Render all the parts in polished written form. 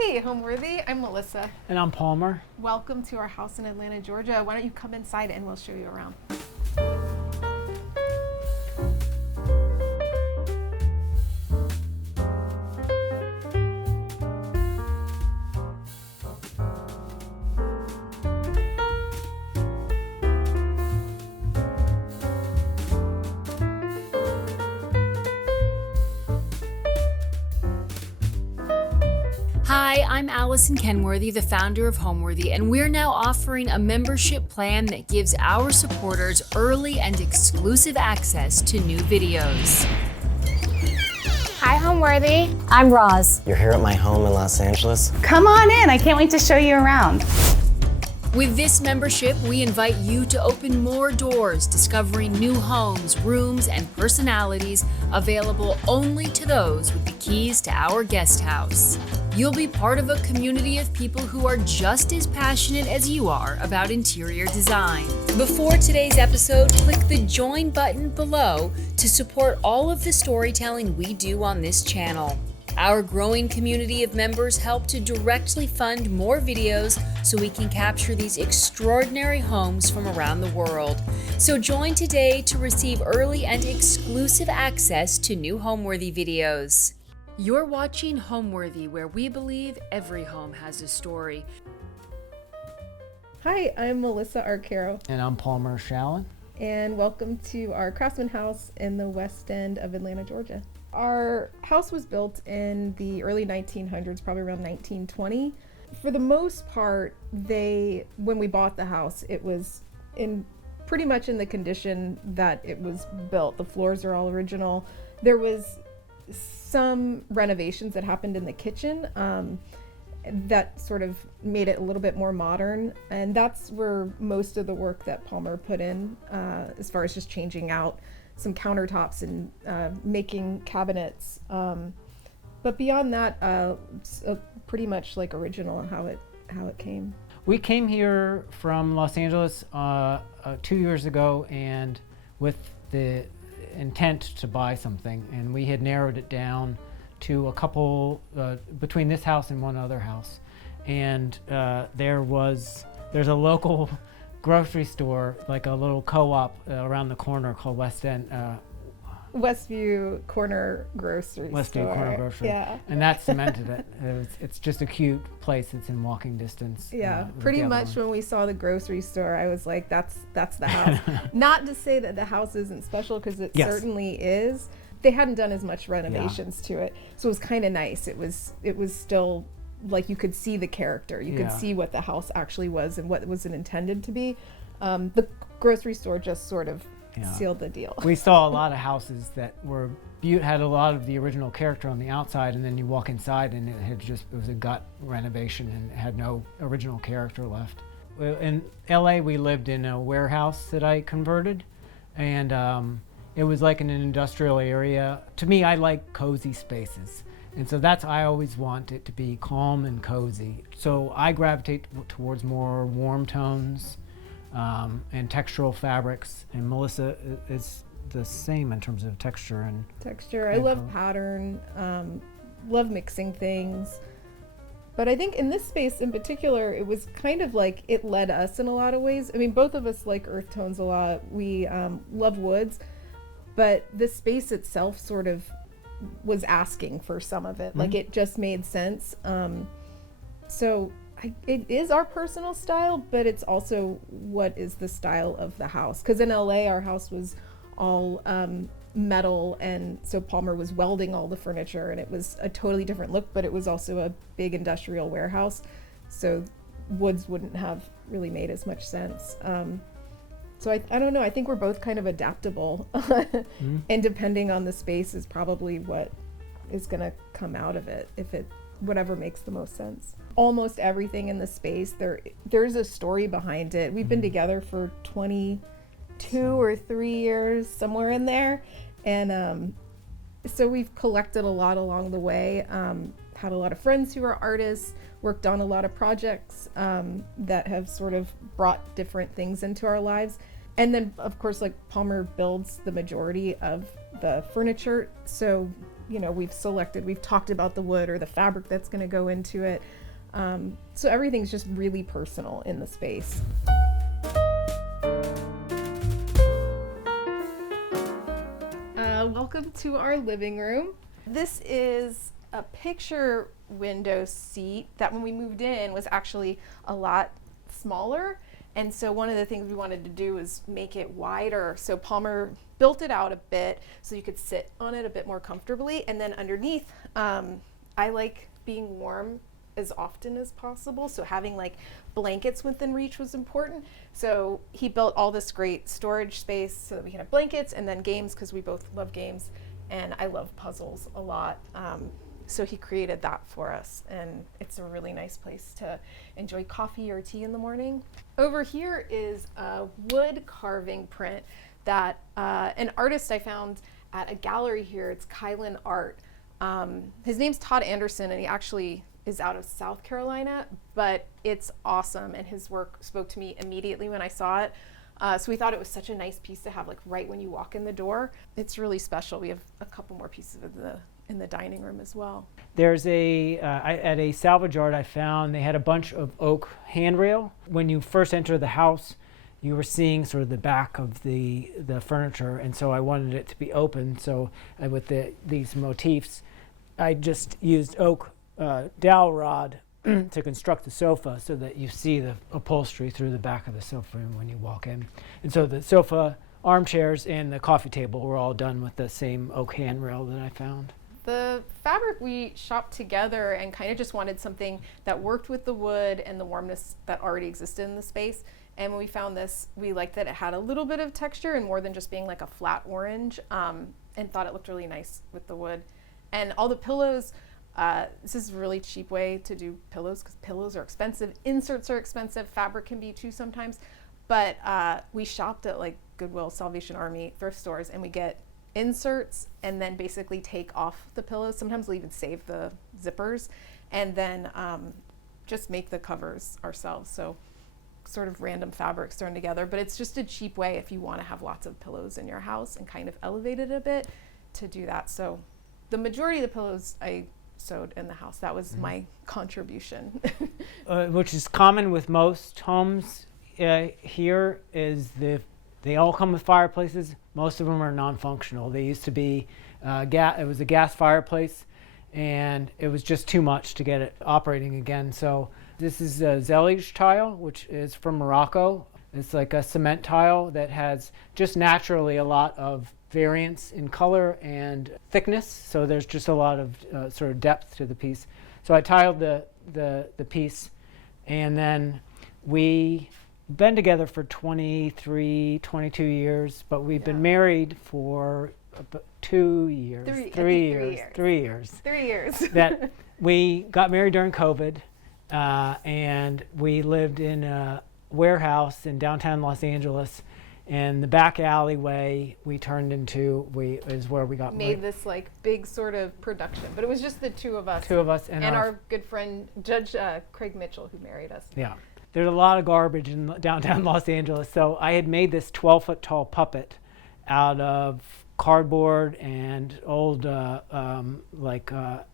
Hey, Homeworthy, I'm Melissa. And I'm Palmer. Welcome to our house in Atlanta, Georgia. Why don't you come inside and we'll show you around. Hi, I'm Allison Kenworthy, the founder of Homeworthy, and we're now offering a membership plan that gives our supporters early and exclusive access to new videos. Hi, Homeworthy. I'm Roz. You're here at my home in Los Angeles? Come on in. I can't wait to show you around. With this membership, we invite you to open more doors, discovering new homes, rooms, and personalities available only to those with the keys to our guest house. You'll be part of a community of people who are just as passionate as you are about interior design. Before today's episode, click the join button below to support all of the storytelling we do on this channel. Our growing community of members help to directly fund more videos so we can capture these extraordinary homes from around the world. So join today to receive early and exclusive access to new Homeworthy videos. You're watching Homeworthy, where we believe every home has a story. Hi, I'm Melissa Arcaro, And I'm Palmer Schallon. and welcome to our Craftsman house in the west end of Atlanta, Georgia. Our house was built in the early 1900s, probably around 1920. For the most part, when we bought the house, it was pretty much in the condition that it was built. The floors are all original. There was some renovations that happened in the kitchen that sort of made it a little bit more modern, and that's where most of the work that Palmer put in, as far as just changing out some countertops and making cabinets. But beyond that, it's pretty much like original how it came. We came here from Los Angeles 2 years ago, and with the intent to buy something, and we had narrowed it down to a couple between this house and one other house, and there's a local grocery store, like a little co-op around the corner called Westview Corner Grocery Store. Westview Corner Grocery. Yeah. And that cemented it. It's just a cute place. It's in walking distance. Yeah, pretty much when we saw the grocery store, I was like, that's the house. Not to say that the house isn't special, because it certainly is. They hadn't done as much renovations to it, so it was kind of nice. It was still like you could see the character. You could see what the house actually was and what it was intended to be. The grocery store just sort of sealed the deal. We saw a lot of houses that had a lot of the original character on the outside, and then you walk inside and it was a gut renovation and it had no original character left. In LA, we lived in a warehouse that I converted, and it was like in an industrial area. To me, I like cozy spaces. And so I always want it to be calm and cozy. So I gravitate towards more warm tones and textural fabrics. And Melissa is the same in terms of texture and I love pattern, love mixing things. But I think in this space in particular, it was kind of like it led us in a lot of ways. I mean, both of us like earth tones a lot. We love woods, but the space itself sort of was asking for some of it. Mm-hmm. Like it just made sense. So it is our personal style, but it's also what is the style of the house. Because in LA, our house was all metal, and so Palmer was welding all the furniture, and it was a totally different look, but it was also a big industrial warehouse. So woods wouldn't have really made as much sense. So I don't know, I think we're both kind of adaptable and depending on the space is probably what is gonna come out of it, whatever makes the most sense. Almost everything in the space, there's a story behind it. We've been together for 22 or 3 years, somewhere in there. And so we've collected a lot along the way, had a lot of friends who are artists, worked on a lot of projects that have sort of brought different things into our lives. And then, of course, like Palmer builds the majority of the furniture. So you know, we've talked about the wood or the fabric that's going to go into it. So everything's just really personal in the space. Welcome to our living room. This is a picture window seat that when we moved in was actually a lot smaller. And so one of the things we wanted to do was make it wider. So Palmer built it out a bit so you could sit on it a bit more comfortably. And then underneath, I like being warm as often as possible. So having like blankets within reach was important. So he built all this great storage space so that we can have blankets and then games, because we both love games and I love puzzles a lot. So he created that for us, and it's a really nice place to enjoy coffee or tea in the morning. Over here is a wood carving print that an artist I found at a gallery here. It's Kylan Art. His name's Todd Anderson, and he actually is out of South Carolina, but it's awesome, and his work spoke to me immediately when I saw it. So we thought it was such a nice piece to have like right when you walk in the door. It's really special. We have a couple more pieces of in the dining room as well. There's at a salvage yard I found, they had a bunch of oak handrail. When you first enter the house, you were seeing sort of the back of the furniture, and so I wanted it to be open. So with these motifs, I just used oak dowel rod to construct the sofa so that you see the upholstery through the back of the sofa when you walk in. And so the sofa, armchairs, and the coffee table were all done with the same oak handrail that I found. The fabric we shopped together and kind of just wanted something that worked with the wood and the warmness that already existed in the space. And when we found this, we liked that it had a little bit of texture and more than just being like a flat orange, and thought it looked really nice with the wood. And all the pillows, this is a really cheap way to do pillows because pillows are expensive. Inserts are expensive. Fabric can be too sometimes. But we shopped at like Goodwill, Salvation Army, thrift stores, and we get inserts and then basically take off the pillows. Sometimes we'll even save the zippers and then just make the covers ourselves. So sort of random fabrics thrown together, but it's just a cheap way if you want to have lots of pillows in your house and kind of elevate it a bit to do that. So the majority of the pillows I sewed in the house. That was my contribution. Which is common with most homes here is they all come with fireplaces. Most of them are non-functional. They used to be, it was a gas fireplace, and it was just too much to get it operating again. So this is a Zellige tile, which is from Morocco. It's like a cement tile that has just naturally a lot of variance in color and thickness. So there's just a lot of sort of depth to the piece. So I tiled the piece, and then we've been together for 22 years, but we've been married for about 2 years. 3 years. That we got married during COVID, and we lived in a warehouse in downtown Los Angeles, and the back alleyway we turned into is where we got made this like big sort of production, but it was just the two of us and our good friend Judge Craig Mitchell, who married us. Yeah, there's a lot of garbage in downtown Los Angeles, so I had made this 12-foot tall puppet out of cardboard and old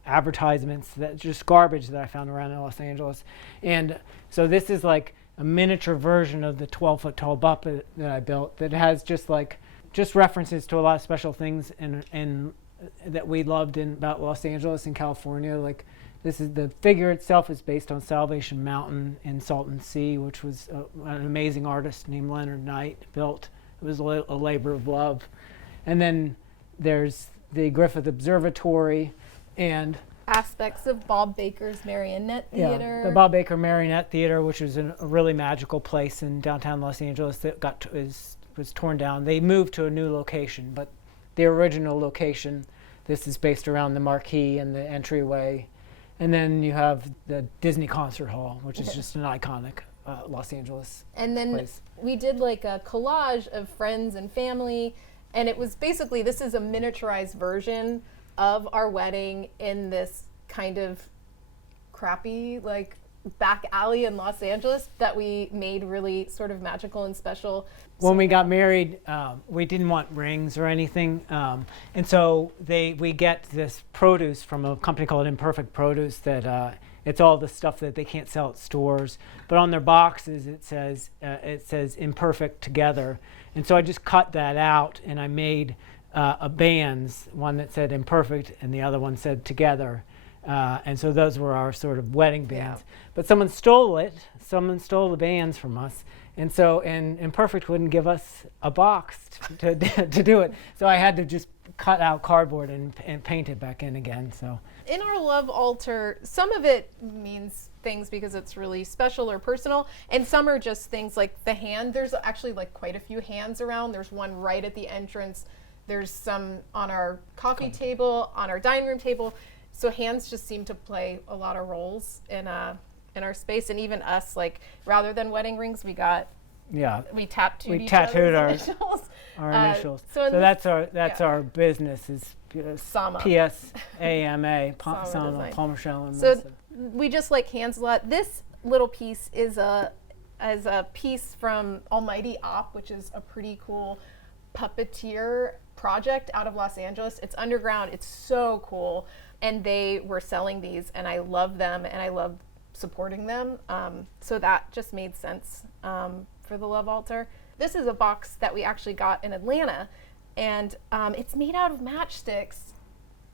advertisements, that just garbage that I found around in Los Angeles. And so this is like a miniature version of the 12-foot tall puppet that I built that has just references to a lot of special things and that we loved about Los Angeles and California. Like the figure itself is based on Salvation Mountain in Salton Sea, which was an amazing artist named Leonard Knight built. It was a labor of love. And then there's the Griffith Observatory and aspects of Bob Baker's Marionette Theater. Yeah, the Bob Baker Marionette Theater, which was a really magical place in downtown Los Angeles that was torn down. They moved to a new location, but the original location, this is based around the marquee and the entryway. And then you have the Disney Concert Hall, which is just an iconic Los Angeles And then place. We did like a collage of friends and family, and it was basically, this is a miniaturized version of our wedding in this kind of crappy like back alley in Los Angeles that we made really sort of magical and special. When we got married, we didn't want rings or anything, and so we get this produce from a company called Imperfect Produce that it's all the stuff that they can't sell at stores, but on their boxes it says imperfect together, and so I just cut that out and I made a bands, one that said imperfect and the other one said together, and so those were our sort of wedding bands. Yeah. But someone stole the bands from us. And so, and Imperfect wouldn't give us a box to do it. So I had to just cut out cardboard and paint it back in again. So in our love altar, some of it means things because it's really special or personal, and some are just things like the hand. There's actually like quite a few hands around. There's one right at the entrance. There's some on our coffee table, on our dining room table. So hands just seem to play a lot of roles in our space, and even us, like rather than wedding rings, we tattooed our initials. Initials. So that's our business is PSAMA. PSAMA, Palmer Schallon. So we just like hands a lot. This little piece is a piece from Almighty Op, which is a pretty cool puppeteer project out of Los Angeles. It's underground. It's so cool, and they were selling these, and I love them, and I love supporting them, so that just made sense for the love altar. This is a box that we actually got in Atlanta, and it's made out of matchsticks,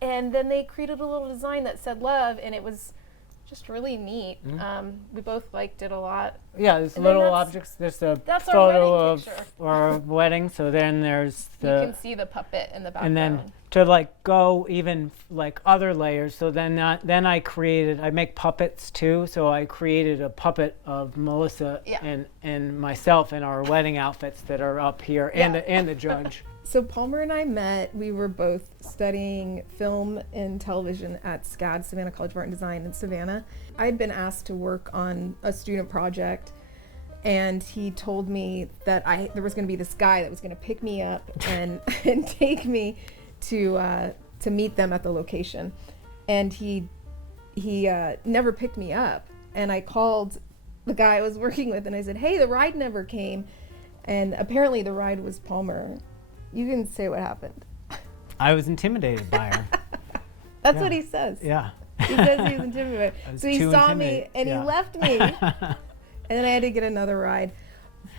and then they created a little design that said love, and it was just really neat. We both liked it a lot. Yeah, there's little objects. There's a photo of our wedding. So then there's you can see the puppet in the background. And then to like go even like other layers. So then I make puppets too. So I created a puppet of Melissa and myself in our wedding outfits that are up here, and the judge. So Palmer and I met, we were both studying film and television at SCAD, Savannah College of Art and Design in Savannah. I'd been asked to work on a student project, and he told me that there was gonna be this guy that was gonna pick me up and take me to meet them at the location. And he never picked me up. And I called the guy I was working with and I said, hey, the ride never came. And apparently the ride was Palmer. You can say what happened. I was intimidated by her. That's what he says. Yeah. He says he was intimidated. So he saw me and he left me. And then I had to get another ride.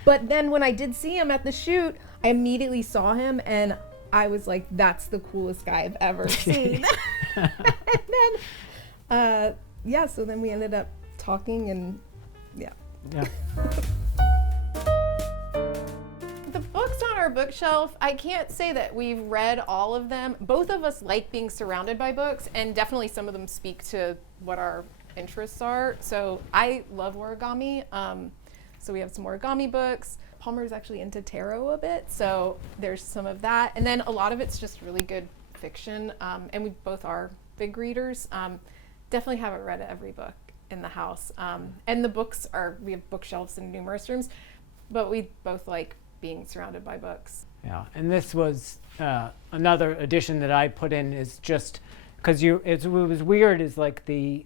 But then when I did see him at the shoot, I immediately saw him and I was like, that's the coolest guy I've ever seen. And then, so then we ended up talking and yeah. The books on our bookshelf, I can't say that we've read all of them. Both of us like being surrounded by books, and definitely some of them speak to what our interests are. So I love origami. So we have some origami books. Palmer's actually into tarot a bit, so there's some of that. And then a lot of it's just really good fiction, and we both are big readers. Definitely haven't read every book in the house. And the books we have bookshelves in numerous rooms, but we both like being surrounded by books. Yeah, and this was another addition that I put in is just because it was weird is like the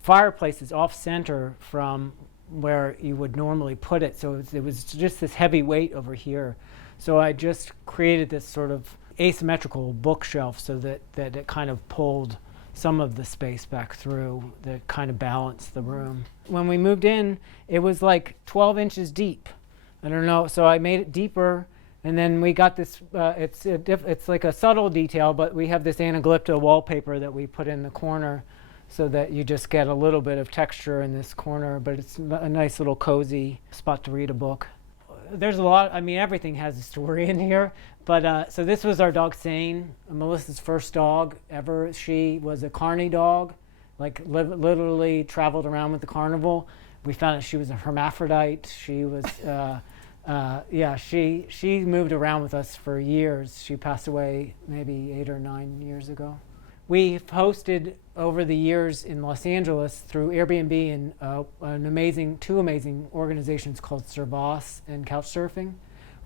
fireplace is off center from where you would normally put it, so it was just this heavy weight over here. So I just created this sort of asymmetrical bookshelf so that it kind of pulled some of the space back through, that kind of balanced the room. When we moved in, it was like 12 inches deep. I don't know, so I made it deeper, and then we got this, it's like a subtle detail, but we have this anaglypta wallpaper that we put in the corner so that you just get a little bit of texture in this corner, but it's a nice little cozy spot to read a book. There's a lot, I mean, everything has a story in here, but so this was our dog Sane, Melissa's first dog ever. She was a carny dog, like literally traveled around with the carnival. We found out she was a hermaphrodite. She was, she moved around with us for years. She passed away maybe 8 or 9 years ago. We've hosted over the years in Los Angeles through Airbnb and two amazing organizations called Servas and Couchsurfing,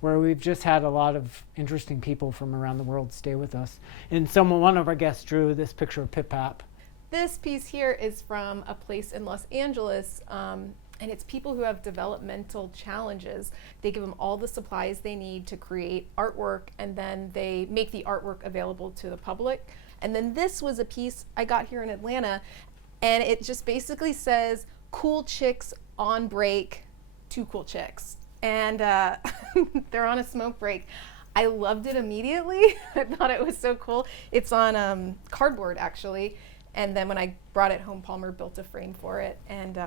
where we've just had a lot of interesting people from around the world stay with us. And one of our guests drew this picture of Pip Pap. This piece here is from a place in Los Angeles, and it's people who have developmental challenges. They give them all the supplies they need to create artwork, and then they make the artwork available to the public. And then this was a piece I got here in Atlanta, and it just basically says, "Cool chicks on break, 2 cool chicks." And they're on a smoke break. I loved it immediately. I thought it was so cool. It's on cardboard, actually. And then when I brought it home, Palmer built a frame for it, and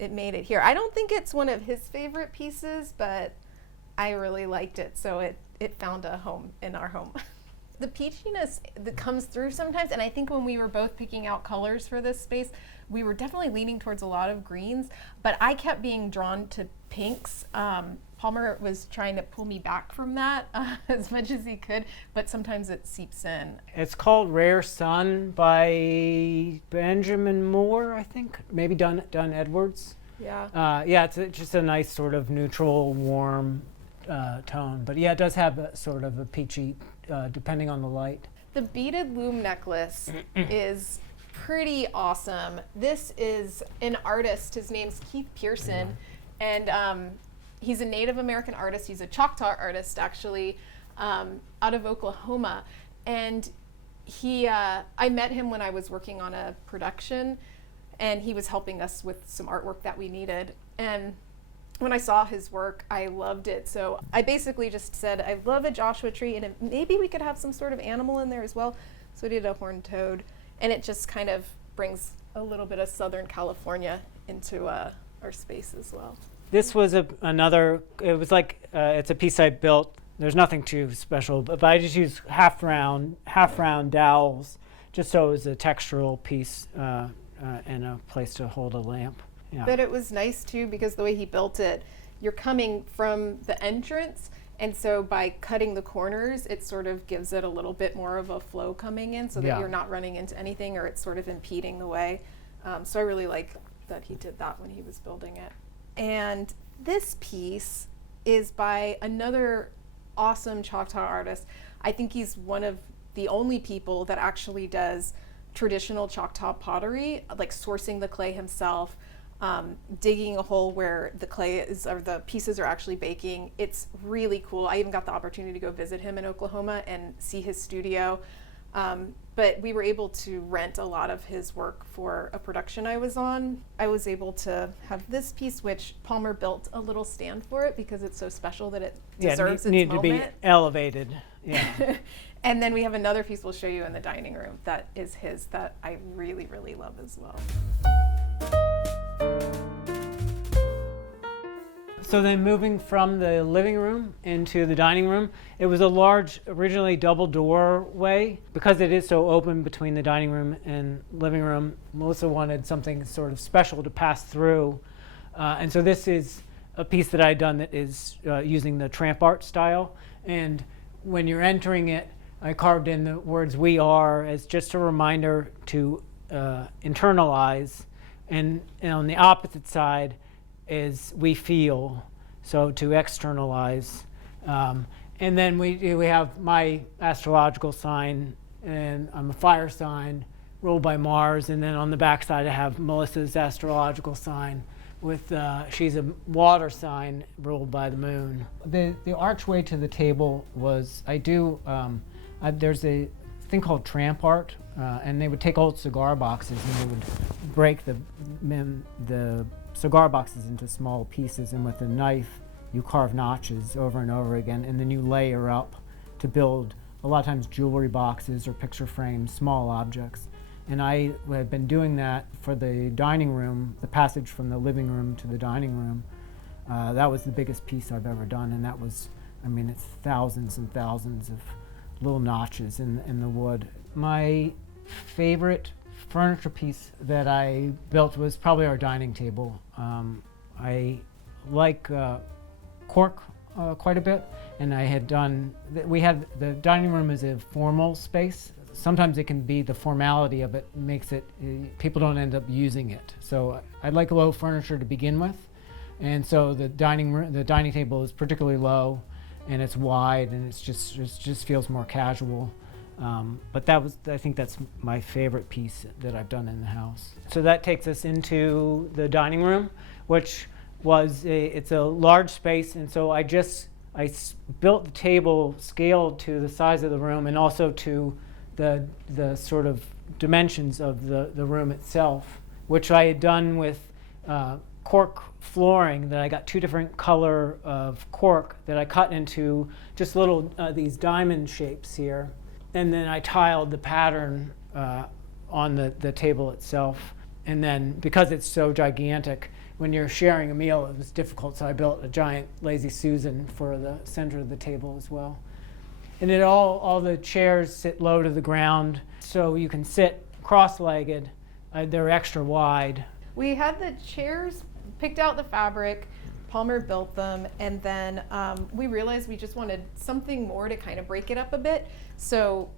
it made it here. I don't think it's one of his favorite pieces, but I really liked it, so it found a home in our home. The peachiness that comes through sometimes, and I think when we were both picking out colors for this space, we were definitely leaning towards a lot of greens, but I kept being drawn to pinks. Palmer was trying to pull me back from that as much as he could, but sometimes it seeps in. It's called Rare Sun by Benjamin Moore, I think. Maybe Dunn Edwards. Yeah. Yeah, it's just a nice sort of neutral, warm tone. But yeah, it does have a sort of a peachy, depending on the light. The beaded loom necklace is pretty awesome. This is an artist. His name's Keith Pearson, and he's a Native American artist. He's a Choctaw artist, actually, out of Oklahoma. And I met him when I was working on a production, and he was helping us with some artwork that we needed. And when I saw his work, I loved it. So I basically just said, I love a Joshua tree, and maybe we could have some sort of animal in there as well. So we did a horned toad, and it just kind of brings a little bit of Southern California into our space as well. This was another, it was like, it's a piece I built. There's nothing too special, but I just used half round dowels, just so it was a textural piece and a place to hold a lamp. Yeah. But it was nice too, because the way he built it, you're coming from the entrance, and so by cutting the corners, it sort of gives it a little bit more of a flow coming in, so that you're not running into anything or it's sort of impeding the way. So I really like that he did that when he was building it. And this piece is by another awesome Choctaw artist. I think he's one of the only people that actually does traditional Choctaw pottery, like sourcing the clay himself, digging a hole where the clay is, or the pieces are actually baking. It's really cool. I even got the opportunity to go visit him in Oklahoma and see his studio. But we were able to rent a lot of his work for a production I was on. I was able to have this piece, which Palmer built a little stand for it because it's so special that it deserves its needed moment. to be elevated. Yeah. And then we have another piece we'll show you in the dining room that is his, that I really, really love as well. So then moving from the living room into the dining room, it was a large, originally double doorway. Because it is so open between the dining room and living room, Melissa wanted something sort of special to pass through. And so this is a piece that I'd done that is using the tramp art style. And when you're entering it, I carved in the words "we are" as just a reminder to internalize. And on the opposite side is "we feel," so to externalize. And then we have my astrological sign, and I'm a fire sign ruled by Mars. And then on the back side I have Melissa's astrological sign with she's a water sign ruled by the moon. The archway to the table was, there's a thing called tramp art, and they would take old cigar boxes and they would break the cigar boxes into small pieces, and with a knife you carve notches over and over again, and then you layer up to build a lot of times jewelry boxes or picture frames, small objects. And I had been doing that for the dining room, the passage from the living room to the dining room. That was the biggest piece I've ever done, and that was, it's thousands and thousands of little notches in the wood. My favorite furniture piece that I built was probably our dining table. I like cork quite a bit, and we had the dining room as a formal space. Sometimes it can be the formality of it makes it, people don't end up using it. So I like low furniture to begin with, and so the dining table is particularly low, and it's wide, and it just feels more casual. But I think that's my favorite piece that I've done in the house. So that takes us into the dining room, which it's a large space, and so I built the table scaled to the size of the room and also to the sort of dimensions of the room itself, which I had done with cork flooring. That I got 2 different color of cork that I cut into just little these diamond shapes here. And then I tiled the pattern on the table itself. And then because it's so gigantic, when you're sharing a meal, it was difficult. So I built a giant Lazy Susan for the center of the table as well. And then all the chairs sit low to the ground, so you can sit cross-legged. They're extra wide. We had the chairs, picked out the fabric, Palmer built them, and then we realized we just wanted something more to kind of break it up a bit. So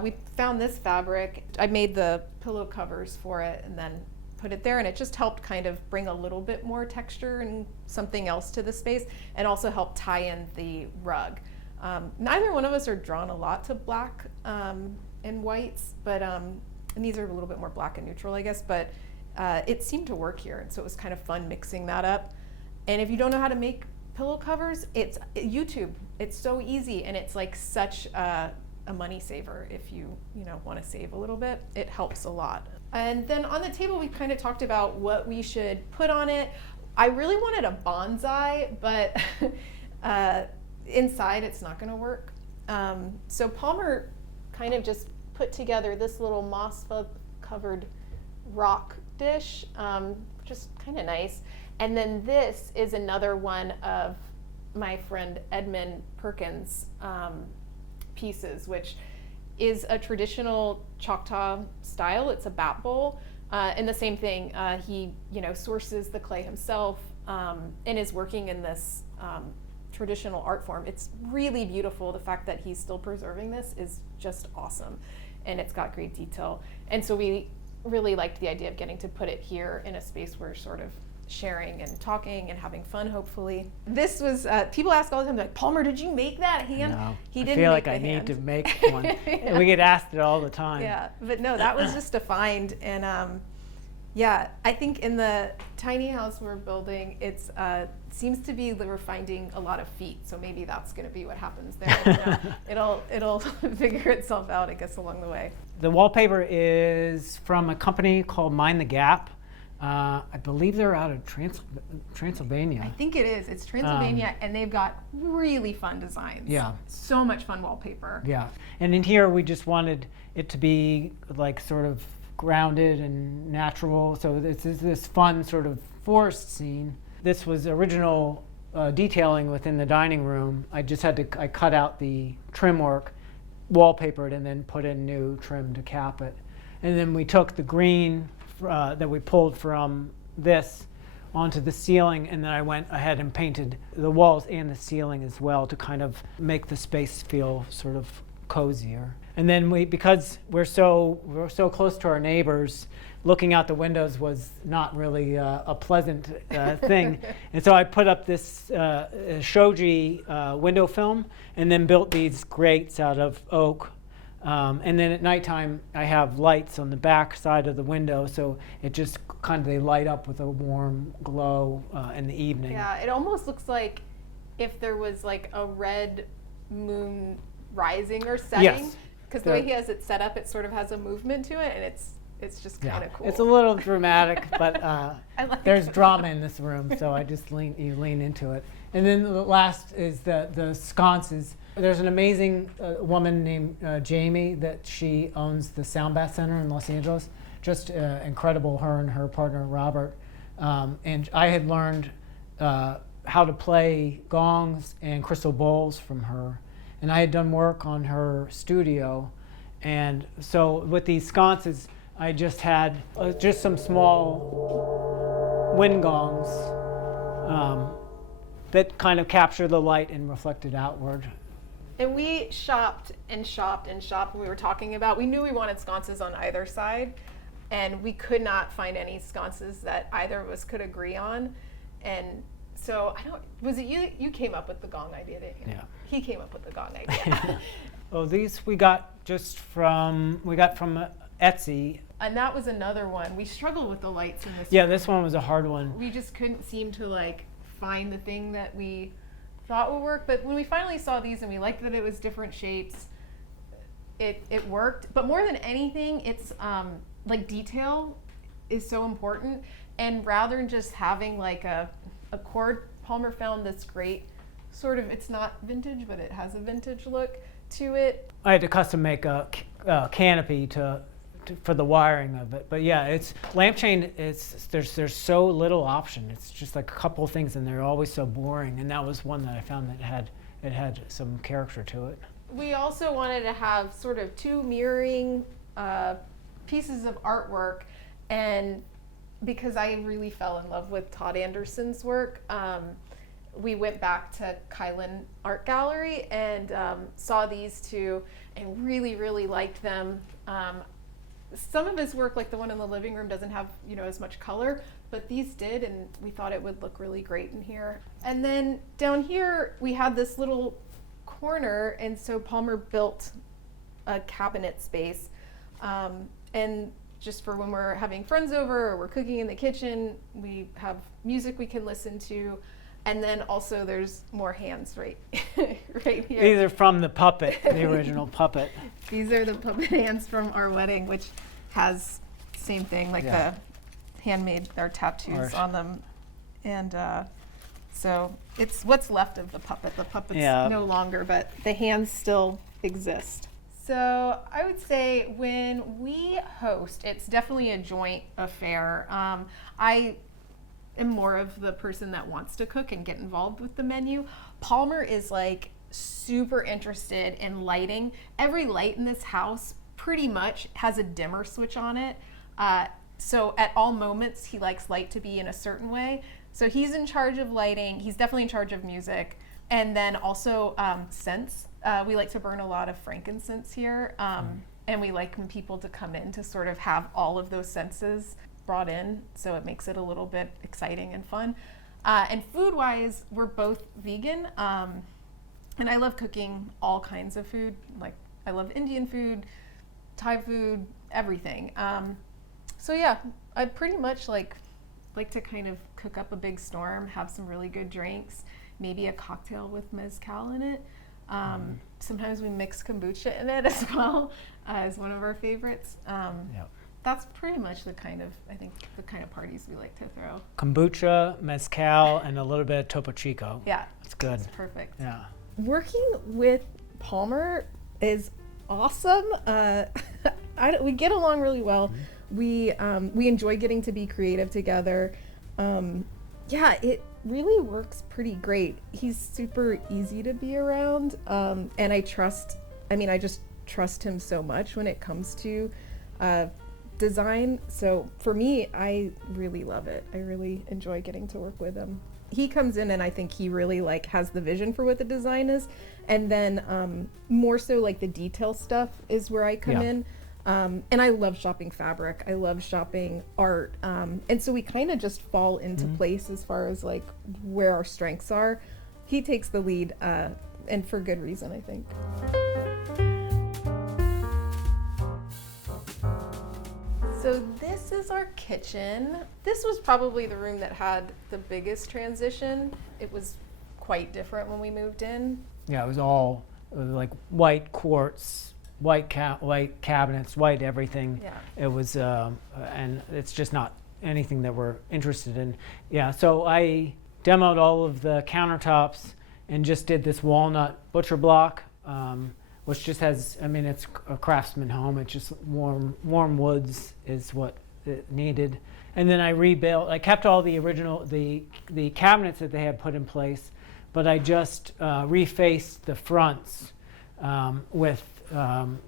we found this fabric. I made the pillow covers for it and then put it there, and it just helped kind of bring a little bit more texture and something else to the space, and also help tie in the rug. Neither one of us are drawn a lot to black and whites, but and these are a little bit more black and neutral, I guess, but it seemed to work here, and so it was kind of fun mixing that up. And if you don't know how to make pillow covers, it's YouTube. It's so easy, and it's like such a money saver if you want to save a little bit. It helps a lot. And then on the table, we kind of talked about what we should put on it. I really wanted a bonsai, but inside it's not going to work. So Palmer kind of just put together this little moss covered rock dish, just kind of nice. And then this is another one of my friend Edmund Perkins' pieces, which is a traditional Choctaw style. It's a bat bowl, and the same thing. He, sources the clay himself, and is working in this traditional art form. It's really beautiful. The fact that he's still preserving this is just awesome, and it's got great detail. And so we really liked the idea of getting to put it here in a space where sort of sharing and talking and having fun, hopefully. This was, people ask all the time, like, Palmer, did you make that hand? No, he didn't. I feel like I need to make one. Yeah. We get asked it all the time. Yeah, but no, that was just a find. And yeah, I think in the tiny house we're building, it's seems to be that we're finding a lot of feet. So maybe that's going to be what happens there. It'll figure itself out, I guess, along the way. The wallpaper is from a company called Mind the Gap. I believe they're out of Transylvania. I think it is. It's Transylvania, and they've got really fun designs. Yeah. So much fun wallpaper. Yeah. And in here, we just wanted it to be like sort of grounded and natural. So this is this fun sort of forest scene. This was original detailing within the dining room. I cut out the trim work, wallpapered, and then put in new trim to cap it. And then we took the green that we pulled from this onto the ceiling, and then I went ahead and painted the walls and the ceiling as well to kind of make the space feel sort of cozier. And then because we're so close to our neighbors, looking out the windows was not really a pleasant thing. And so I put up this shoji window film, and then built these grates out of oak. And then at nighttime, I have lights on the back side of the window, so it just they light up with a warm glow in the evening. Yeah, it almost looks like if there was like a red moon rising or setting. Yes. Because the way he has it set up, it sort of has a movement to it, and it's just kind of cool. It's a little dramatic, but there's it. drama in this room, so I just lean into it. And then the last is the sconces. There's an amazing woman named Jamie that she owns the Sound Bath Center in Los Angeles. Just incredible, her and her partner Robert. And I had learned how to play gongs and crystal bowls from her. And I had done work on her studio. And so with these sconces, I just had just some small wind gongs that kind of capture the light and reflect it outward. And we shopped and shopped and shopped when we were talking about, we knew we wanted sconces on either side, and we could not find any sconces that either of us could agree on. And so was it you came up with the gong idea, didn't you? Yeah. He came up with the gong idea. Oh, these we got from Etsy. And that was another one. We struggled with the lights in this. Yeah, this one was a hard one. We just couldn't seem to like find the thing that we thought would work. But when we finally saw these and we liked that it was different shapes, it worked. But more than anything, it's like detail is so important. And rather than just having like a cord, Palmer found this great sort of, it's not vintage, but it has a vintage look to it. I had to custom make a canopy for the wiring of it, but yeah, it's lamp chain. There's so little option. It's just like a couple of things, and they're always so boring. And that was one that I found that had some character to it. We also wanted to have sort of two mirroring pieces of artwork, and because I really fell in love with Todd Anderson's work, we went back to Kylan Art Gallery and saw these two and really, really liked them. Some of his work, like the one in the living room, doesn't have, as much color, but these did, and we thought it would look really great in here. And then down here, we had this little corner, and so Palmer built a cabinet space. And just for when we're having friends over or we're cooking in the kitchen, we have music we can listen to. And then also there's more hands right here. These are from the puppet, the original puppet. These are the puppet hands from our wedding, which has same thing, like the handmade, our tattoos on them. And so it's what's left of the puppet. The puppet's no longer, but the hands still exist. So I would say when we host, it's definitely a joint affair. I am more of the person that wants to cook and get involved with the menu. Palmer is like super interested in lighting. Every light in this house pretty much has a dimmer switch on it. So at all moments, he likes light to be in a certain way. So he's in charge of lighting. He's definitely in charge of music. And then also scents. We like to burn a lot of frankincense here. And we like when people to come in to sort of have all of those senses brought in, so it makes it a little bit exciting and fun. And food-wise, we're both vegan, and I love cooking all kinds of food. Like, I love Indian food, Thai food, everything. So yeah, I pretty much like to kind of cook up a big storm, have some really good drinks, maybe a cocktail with mezcal in it. Sometimes we mix kombucha in it as well, as one of our favorites. That's pretty much the kind of parties we like to throw. Kombucha, mezcal, and a little bit of Topo Chico. Yeah. It's good. It's perfect. Yeah. Working with Palmer is awesome. We get along really well. Mm-hmm. We enjoy getting to be creative together. It really works pretty great. He's super easy to be around, and I just trust him so much when it comes to design. So for me, I really love it. I really enjoy getting to work with him. He comes in and I think he really has the vision for what the design is, and then more so like the detail stuff is where I come in. And I love shopping fabric. I love shopping art. And so we kind of just fall into place as far as like where our strengths are. He takes the lead, and for good reason, I think. So this is our kitchen. This was probably the room that had the biggest transition. It was quite different when we moved in. Yeah, it was like white quartz, white cabinets, white everything. Yeah. It was, and it's just not anything that we're interested in. Yeah, so I demoed all of the countertops and just did this walnut butcher block, which just has, it's a Craftsman home. It's just warm woods is what it needed. And then I rebuilt, I kept all the original, the cabinets that they had put in place, but I just refaced the fronts with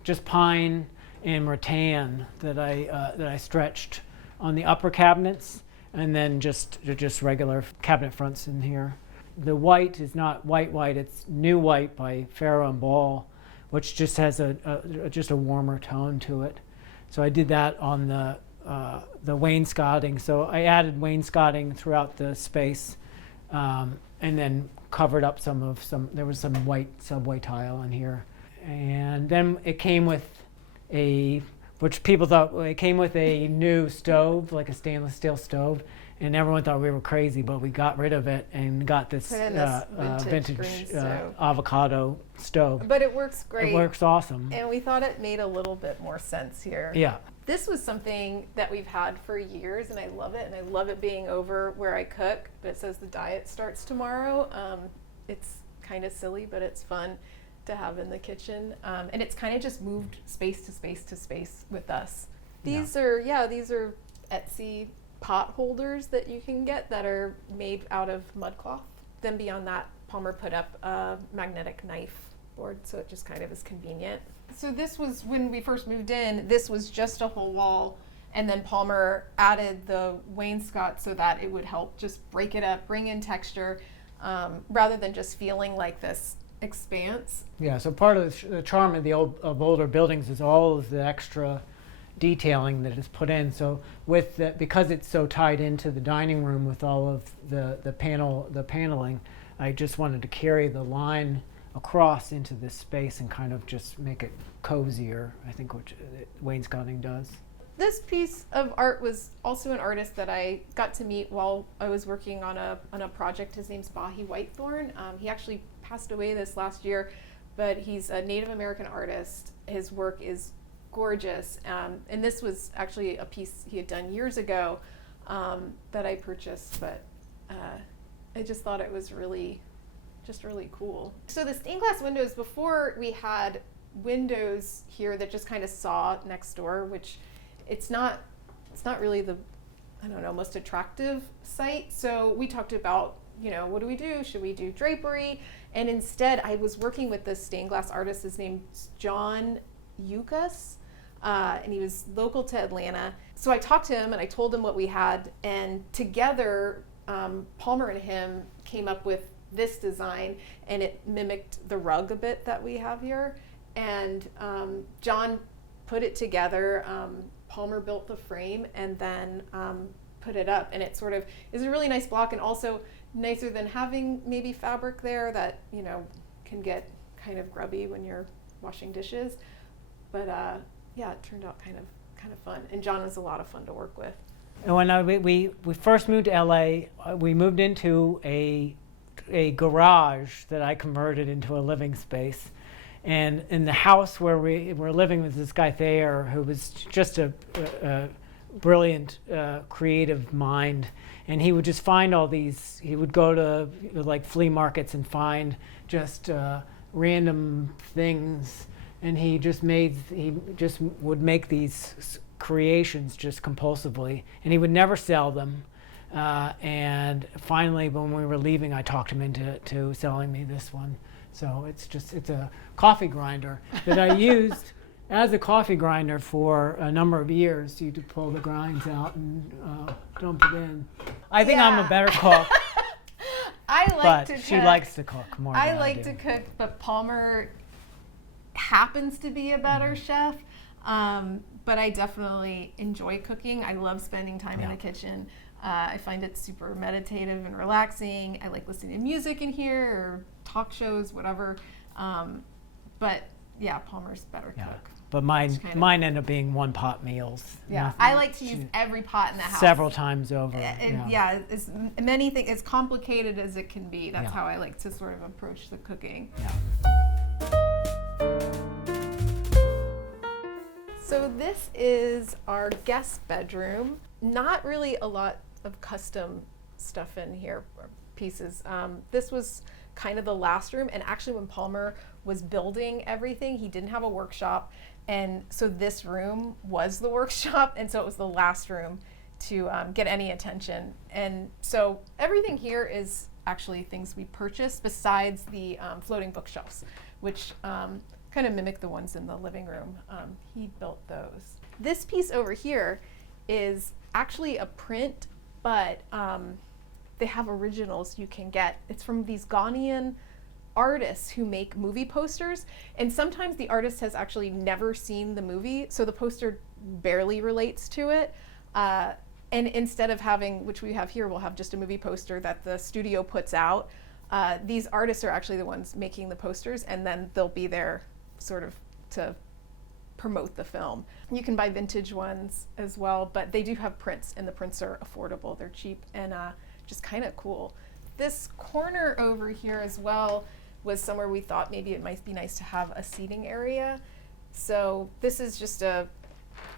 just pine and rattan that I stretched on the upper cabinets, and then just regular cabinet fronts in here. The white is not white, it's new white by Farrow and Ball, which just has just a warmer tone to it. So I did that on the wainscoting. So I added wainscoting throughout the space, and then covered up there was some white subway tile in here. And then it came with which people thought, it came with a new stove, like a stainless steel stove, and everyone thought we were crazy, but we got rid of it and got this vintage green stove. avocado stove. But it works great. It works awesome. And we thought it made a little bit more sense here. Yeah. This was something that we've had for years, and I love it. And I love it being over where I cook, but it says the diet starts tomorrow. It's kind of silly, but it's fun to have in the kitchen. And it's kind of just moved space to space to space with us. These are Etsy pot holders that you can get that are made out of mud cloth. Then beyond that, Palmer put up a magnetic knife board, so it just kind of is convenient. So this was, when we first moved in, this was just a whole wall, and then Palmer added the wainscot so that it would help just break it up, bring in texture, rather than just feeling like this expanse. Yeah, so part of the charm of older buildings is all of the extra detailing that is put in. So with because it's so tied into the dining room with all of the paneling, I just wanted to carry the line across into this space and kind of just make it cozier, I think, which wainscoting does. This piece of art was also an artist that I got to meet while I was working on a project. His name's Bahi Whitethorn. He actually passed away this last year, but he's a Native American artist. His work is gorgeous, and this was actually a piece he had done years ago that I purchased, but I just thought it was really cool. So the stained glass windows, before we had windows here that just kind of saw next door, which it's not really the, I don't know, most attractive sight. So we talked about, what do we do? Should we do drapery? And instead I was working with this stained glass artist. His name's John Yukas. And he was local to Atlanta. So I talked to him and I told him what we had, and together Palmer and him came up with this design, and it mimicked the rug a bit that we have here. And John put it together. Palmer built the frame and then put it up, and it sort of is a really nice block, and also nicer than having maybe fabric there that can get kind of grubby when you're washing dishes. But yeah, it turned out kind of fun, and John was a lot of fun to work with. And when we first moved to LA, we moved into a garage that I converted into a living space. And in the house where we were living was this guy Thayer, who was just a brilliant creative mind. And he would just find all these, he would go to like flea markets and find just random things. And he just would make these creations just compulsively, and he would never sell them. And finally, when we were leaving, I talked him into selling me this one. So it's a coffee grinder that I used as a coffee grinder for a number of years. You could pull the grinds out and dump it in. I think I'm a better cook. She likes to cook more than I like to cook, but Palmer happens to be a better chef, but I definitely enjoy cooking. I love spending time in the kitchen. I find it super meditative and relaxing. I like listening to music in here or talk shows, whatever. But yeah, Palmer's better cook. But mine end up being one pot meals. Yeah, Nothing. I like to use every pot in the house several times over. And as many things, as complicated as it can be. That's how I like to sort of approach the cooking. So this is our guest bedroom. Not really a lot of custom stuff in here, pieces. This was kind of the last room, and actually when Palmer was building everything, he didn't have a workshop, and so this room was the workshop, and so it was the last room to get any attention. And so everything here is actually things we purchased besides the floating bookshelves, which kind of mimic the ones in the living room. He built those. This piece over here is actually a print, but they have originals you can get. It's from these Ghanaian artists who make movie posters, and sometimes the artist has actually never seen the movie, so the poster barely relates to it. And instead of having, which we have here, we'll have just a movie poster that the studio puts out. These artists are actually the ones making the posters, and then they'll be there sort of to promote the film. You can buy vintage ones as well, but they do have prints, and the prints are affordable. They're cheap and just kind of cool. This corner over here as well was somewhere we thought maybe it might be nice to have a seating area. So this is just a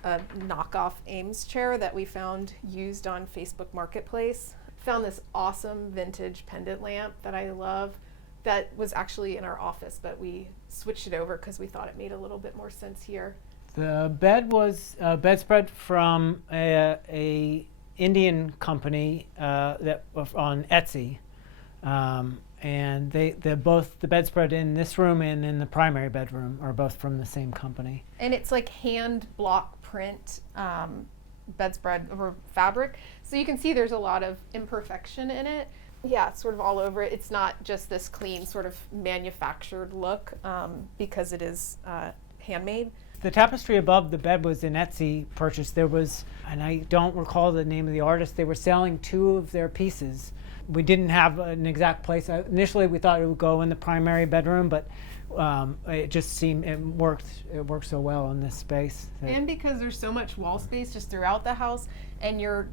knockoff Ames chair that we found used on Facebook Marketplace. Found this awesome vintage pendant lamp that I love that was actually in our office, but we switched it over because we thought it made a little bit more sense here. The bed was a bedspread from a Indian company that on Etsy, and they're both, the bedspread in this room and in the primary bedroom are both from the same company. And it's like hand block print bedspread over fabric, so you can see there's a lot of imperfection in it. Yeah, it's sort of all over it. It's not just this clean sort of manufactured look because it is handmade. The tapestry above the bed was an Etsy purchase. There was, and I don't recall the name of the artist, they were selling 2 of their pieces. We didn't have an exact place. Initially we thought it would go in the primary bedroom, but it just seemed, it worked so well in this space. And because there's so much wall space just throughout the house, and you're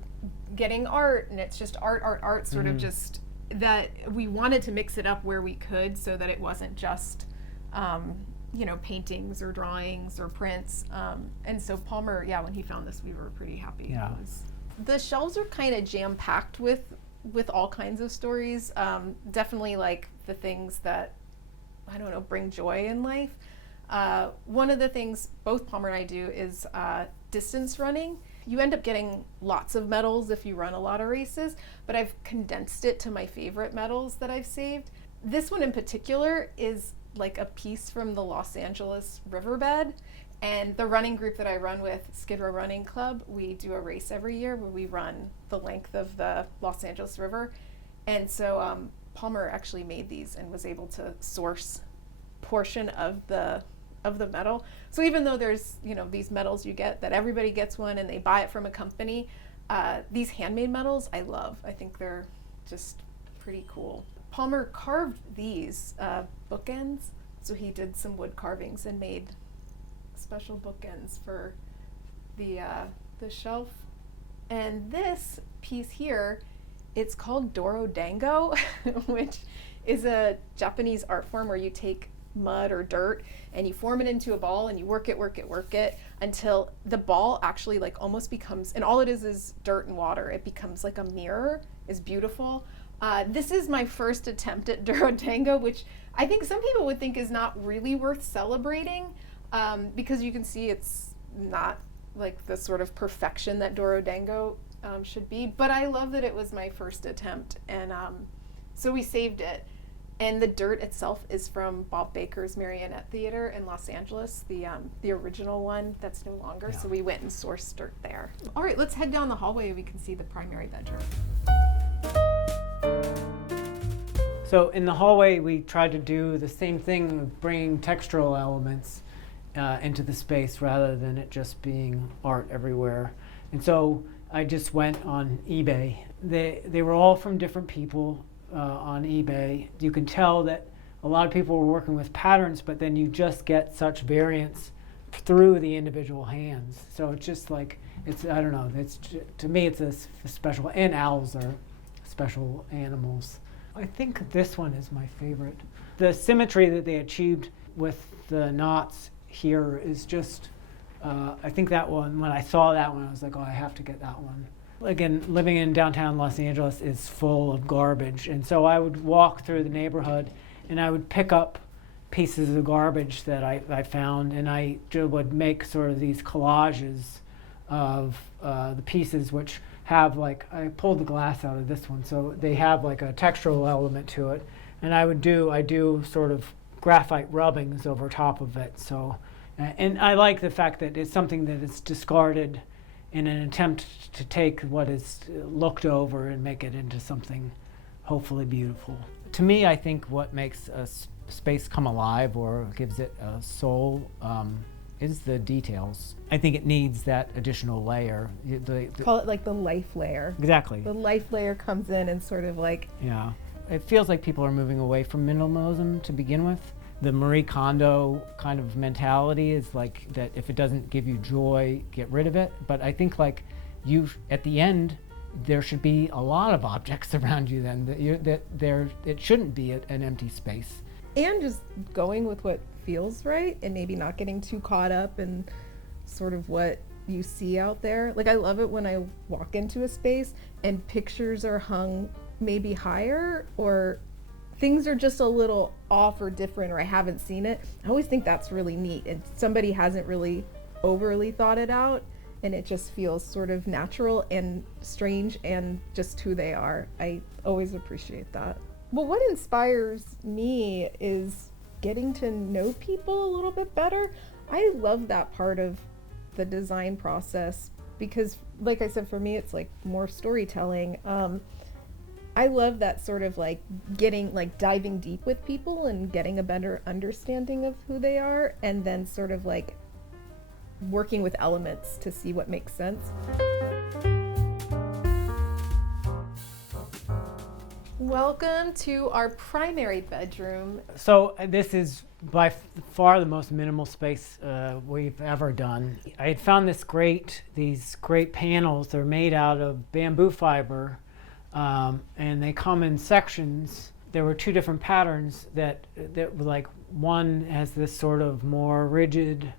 getting art, and it's just art, sort of just that we wanted to mix it up where we could so that it wasn't just you know, paintings or drawings or prints. And so Palmer, yeah, when he found this, we were pretty happy. Yeah. The shelves are kind of jam-packed with all kinds of stories. Definitely like the things that, I don't know, bring joy in life. One of the things both Palmer and I do is distance running. You end up getting lots of medals if you run a lot of races, but I've condensed it to my favorite medals that I've saved. This one in particular is like a piece from the Los Angeles riverbed, and the running group that I run with, Skid Row Running Club, we do a race every year where we run the length of the Los Angeles River. And so Palmer actually made these and was able to source portion of the medal. So even though there's, you know, these medals you get that everybody gets one and they buy it from a company, these handmade medals I love. I think they're just pretty cool. Palmer carved these bookends, so he did some wood carvings and made special bookends for the shelf. And this piece here, it's called Doro Dango, which is a Japanese art form where you take mud or dirt and you form it into a ball and you work it until the ball actually like almost becomes, and all it is dirt and water. It becomes like a mirror. It's beautiful. This is my first attempt at Doro Dango, which I think some people would think is not really worth celebrating because you can see it's not like the sort of perfection that Doro Dango should be. But I love that it was my first attempt, and so we saved it. And the dirt itself is from Bob Baker's Marionette Theater in Los Angeles, the original one that's no longer. Yeah. So we went and sourced dirt there. All right, let's head down the hallway. We can see the primary bedroom. So in the hallway, we tried to do the same thing of bringing textural elements into the space rather than it just being art everywhere. And so I just went on eBay. They were all from different people on eBay. You can tell that a lot of people were working with patterns, but then you just get such variance through the individual hands. So it's just like, it's, I don't know, it's, to me it's a special, and owls are special animals. I think this one is my favorite. The symmetry that they achieved with the knots here is just, I think that one, when I saw that one, I was like, oh, I have to get that one. Again, living in downtown Los Angeles is full of garbage, and so I would walk through the neighborhood and I would pick up pieces of garbage that I found, and I would make sort of these collages of the pieces, which have like, I pulled the glass out of this one, so they have like a textural element to it, and I do sort of graphite rubbings over top of it. So, and I like the fact that it's something that is discarded in an attempt to take what is looked over and make it into something hopefully beautiful. To me, I think what makes a space come alive or gives it a soul is the details. I think it needs that additional layer. Call it like the life layer. Exactly. The life layer comes in and sort of like... Yeah. It feels like people are moving away from minimalism to begin with, the Marie Kondo kind of mentality is like that if it doesn't give you joy, get rid of it. But I think like at the end, there should be a lot of objects around you then, it shouldn't be an empty space. And just going with what feels right and maybe not getting too caught up in sort of what you see out there. Like I love it when I walk into a space and pictures are hung maybe higher or things are just a little off or different or I haven't seen it. I always think that's really neat and somebody hasn't really overly thought it out and it just feels sort of natural and strange and just who they are. I always appreciate that. Well, what inspires me is getting to know people a little bit better. I love that part of the design process because, like I said, for me, it's like more storytelling. I love that sort of like diving deep with people and getting a better understanding of who they are and then sort of like working with elements to see what makes sense. Welcome to our primary bedroom. So this is by far the most minimal space we've ever done. I had found these great panels. They're made out of bamboo fiber and they come in sections. There were two different patterns that were like one has this sort of more rigid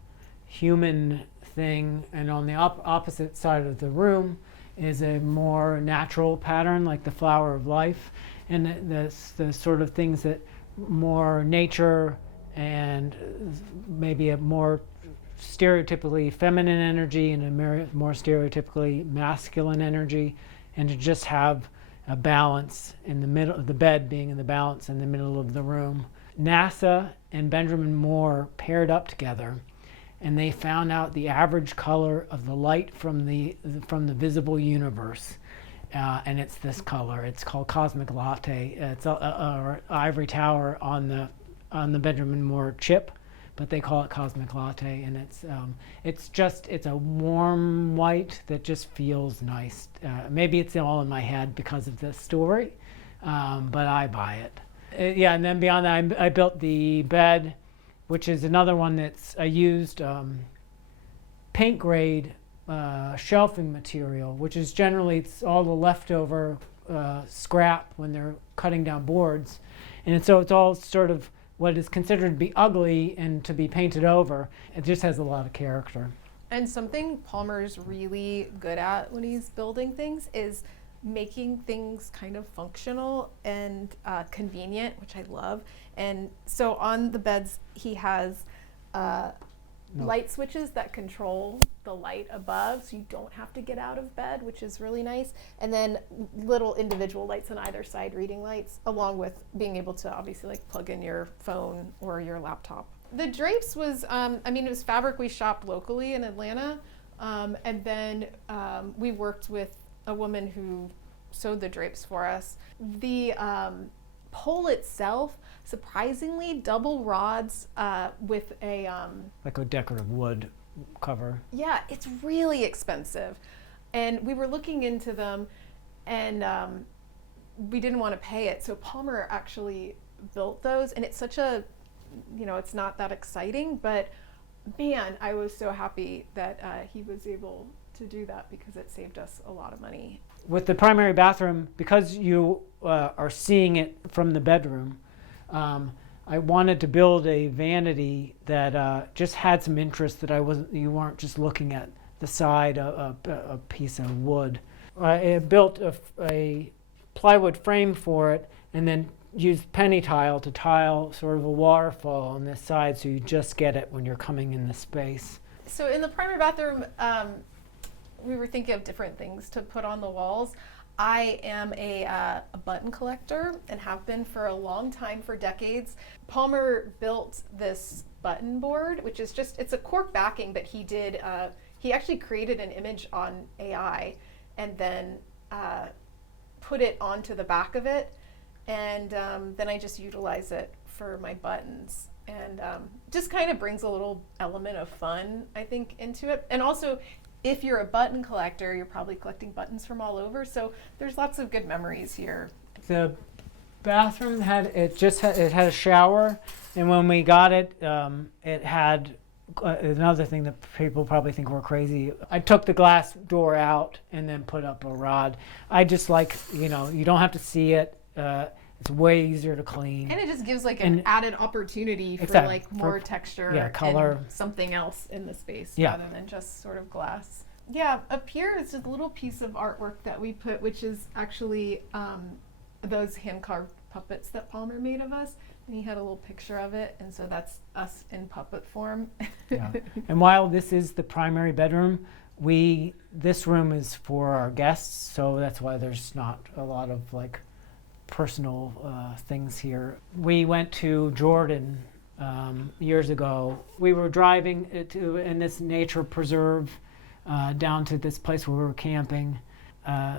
human thing and on the opposite side of the room is a more natural pattern like the flower of life and the sort of things that more nature and maybe a more stereotypically feminine energy and a more stereotypically masculine energy and to just have a balance in the middle of the bed being in the balance in the middle of the room. NASA and Benjamin Moore paired up together and they found out the average color of the light from the visible universe. And it's this color. It's called Cosmic Latte. It's a ivory tower on the Benjamin Moore chip, but they call it Cosmic Latte. And it's a warm white that just feels nice. Maybe it's all in my head because of this story, but I buy it. Yeah, and then beyond that, I built the bed, which is another one I used paint grade shelving material, which is generally it's all the leftover scrap when they're cutting down boards. And so it's all sort of what is considered to be ugly and to be painted over. It just has a lot of character. And something Palmer's really good at when he's building things is making things kind of functional and convenient, which I love. And so on the beds, he has light switches that control the light above, so you don't have to get out of bed, which is really nice. And then little individual lights on either side, reading lights, along with being able to obviously like plug in your phone or your laptop. The drapes was, it was fabric we shopped locally in Atlanta. And then we worked with a woman who sewed the drapes for us. The pole itself, surprisingly, double rods with a like a decorative wood cover. Yeah, it's really expensive. And we were looking into them and we didn't want to pay it. So Palmer actually built those and it's such a, it's not that exciting, but man, I was so happy that he was able to do that because it saved us a lot of money. With the primary bathroom, because you are seeing it from the bedroom, I wanted to build a vanity that just had some interest that you weren't just looking at the side of a piece of wood. I built a plywood frame for it and then used penny tile to tile sort of a waterfall on this side so you just get it when you're coming in the space. So in the primary bathroom, we were thinking of different things to put on the walls. I am a button collector and have been for a long time, for decades. Palmer built this button board, which is it's a cork backing, but he actually created an image on AI and then put it onto the back of it. And then I just utilize it for my buttons. And just kind of brings a little element of fun, I think, into it. And also, if you're a button collector, you're probably collecting buttons from all over. So there's lots of good memories here. The bathroom had it had a shower, and when we got it, it had another thing that people probably think we're crazy. I took the glass door out and then put up a rod. I just like, you don't have to see it. It's way easier to clean. And it just gives like an added opportunity for Exactly. like more texture, color, and something else in the space Yeah. rather than just sort of glass. Yeah, up here is just a little piece of artwork that we put, which is actually those hand-carved puppets that Palmer made of us. And he had a little picture of it, and so that's us in puppet form. Yeah. And while this is the primary bedroom, this room is for our guests, so that's why there's not a lot of like personal things here. We went to Jordan years ago. We were driving in this nature preserve down to this place where we were camping.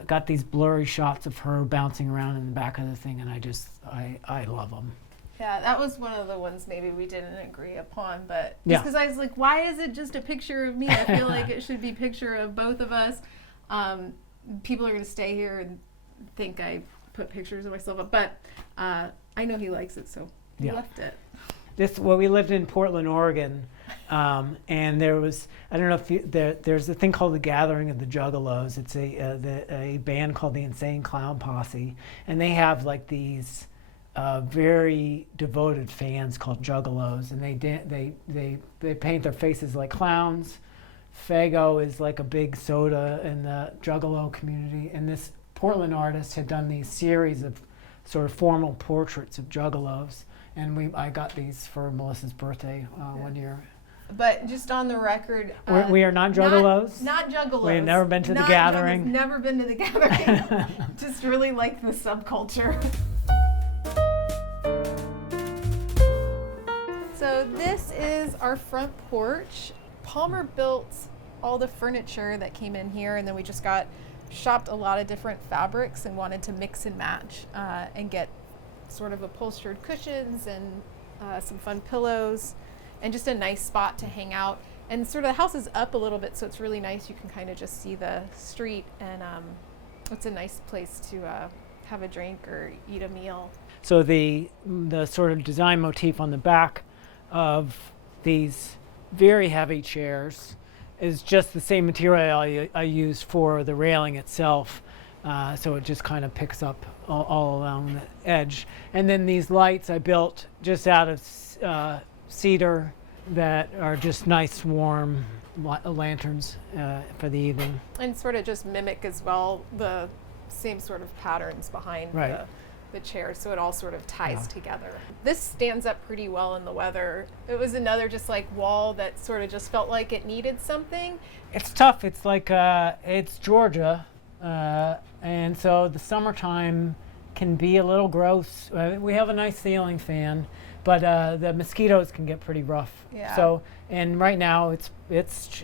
Got these blurry shots of her bouncing around in the back of the thing, and I love them. Yeah, that was one of the ones maybe we didn't agree upon, but just Yeah. because I was like, why is it just a picture of me? I feel like it should be a picture of both of us. People are going to stay here and think I put pictures of myself up, but I know he likes it, so he left it. We lived in Portland, Oregon, and there was, I don't know if there's a thing called the Gathering of the Juggalos. It's a band called the Insane Clown Posse, and they have like these very devoted fans called Juggalos, and they paint their faces like clowns. Fago is like a big soda in the Juggalo community, and this Portland artist had done these series of sort of formal portraits of Juggalos, and I got these for Melissa's birthday one year. But just on the record, we are not Juggalos. Not Juggalos. We have never been to the Gathering. Never been to the Gathering. Just really like the subculture. So this is our front porch. Palmer built all the furniture that came in here, and then we just shopped a lot of different fabrics and wanted to mix and match and get sort of upholstered cushions and some fun pillows and just a nice spot to hang out. And sort of the house is up a little bit, so it's really nice. You can kind of just see the street, and it's a nice place to have a drink or eat a meal. So the sort of design motif on the back of these very heavy chairs is just the same material I used for the railing itself. So it just kind of picks up all along the edge. And then these lights I built just out of cedar that are just nice warm lanterns for the evening. And sort of just mimic as well the same sort of patterns behind the chair, so it all sort of ties together. This stands up pretty well in the weather. It was another just like wall that sort of just felt like it needed something. It's tough. It's like it's Georgia, and so the summertime can be a little gross. We have a nice ceiling fan, but the mosquitoes can get pretty rough. Yeah. So, and right now it's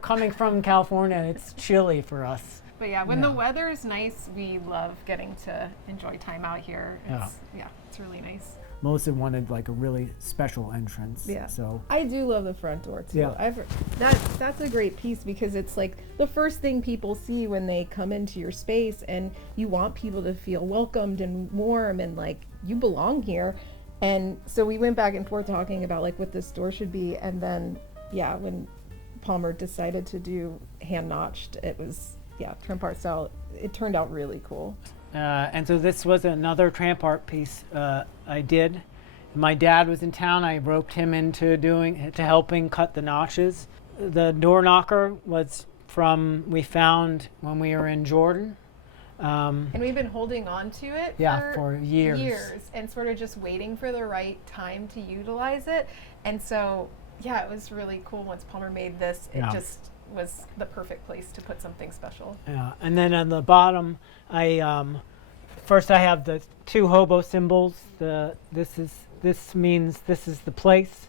coming from California, it's chilly for us. But yeah, when the weather is nice, we love getting to enjoy time out here. It's really nice. Melissa wanted like a really special entrance. Yeah. So I do love the front door too. Yeah. That's a great piece because it's like the first thing people see when they come into your space, and you want people to feel welcomed and warm and like you belong here. And so we went back and forth talking about like what this door should be, and then when Palmer decided to do hand notched, it was tramp art style. It turned out really cool. And so this was another tramp art piece I did. My dad was in town. I roped him into helping cut the notches. The door knocker was we found when we were in Jordan. And we've been holding on to it for years and sort of just waiting for the right time to utilize it. And so, it was really cool once Palmer made this. It just was the perfect place to put something special. Yeah, and then on the bottom, I have the two hobo symbols. This means this is the place.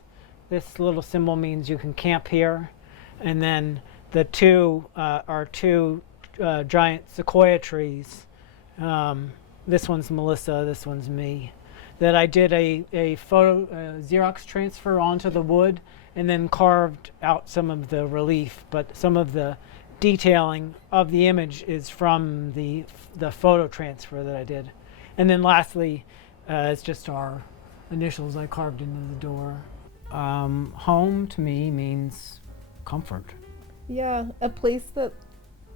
This little symbol means you can camp here, and then the two are two giant sequoia trees. This one's Melissa. This one's me. That I did a photo Xerox transfer onto the wood, and then carved out some of the relief, but some of the detailing of the image is from the photo transfer that I did. And then lastly, It's just our initials I carved into the door. Home to me means comfort. Yeah, a place that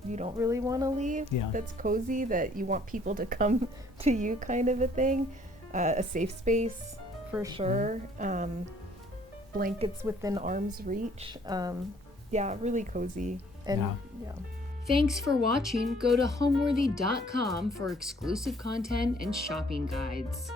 you don't really want to leave. Yeah. That's cozy, that you want people to come to you, kind of a thing. A safe space for sure. Blankets within arm's reach. Yeah, really cozy. And yeah. Thanks for watching. Go to homeworthy.com for exclusive content and shopping guides.